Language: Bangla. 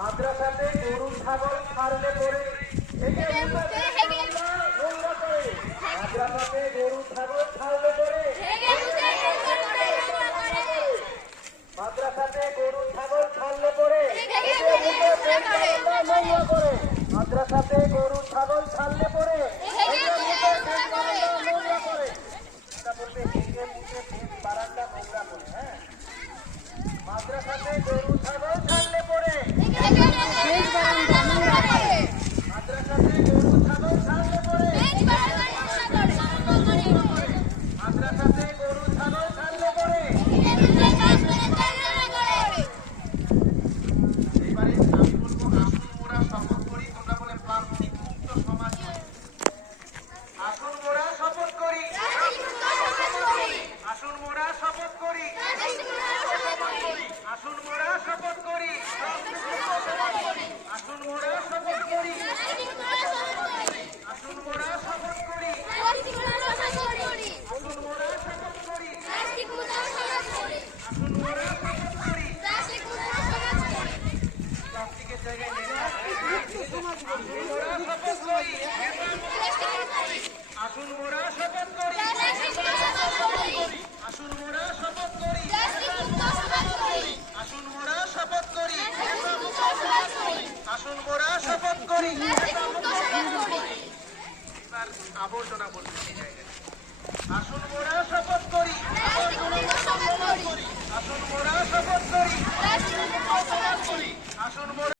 মাদ্রাসাতে গরু ছাগল ছাড়লে পরে মাদ্রাসাতে গরু ছাগল ছাড়লে পরে মাদ্রাসাতে গরু ছাগল ছাড়লে পরে মাদ্রাসাতে গরু ছাগল ছাড়লে পরে বারান্দা নোংরা করে। হ্যাঁ, মাদ্রাসাতে গরু ছাগল ছাড়লে পরে মাদ্রাসাতে গরু ছাগল ছাড়লে পরে মাদ্রাসাতে গরু ছাগল ছাড়লে পরে এবারে আমি বলবো আসুন মোরা শপথ করি, তোমরা বলে প্লাস্টিক মুক্ত সমাজ। আসুন মোরা শপথ করি, আসুন মোরা শপথ করি, আসুন মোরা শপথ করি, আসুন মোরা শপথ করি, আসুন মোরা শপথ করি, আসুন মোরা শপথ করি, আসুন মোরা শপথ করি। প্লাস্টিকের জায়গায় আসুন মোরা শপথ করি, আসুন মোরা শপথ করি, আসুন মোরা শপথ করি, আসুন মোরা শপথ করি। এবার আবর্জনা বলতে এই জায়গায় আসুন মোরা শপথ করি, আসুন মোরা শপথ করি, আসুন মোরা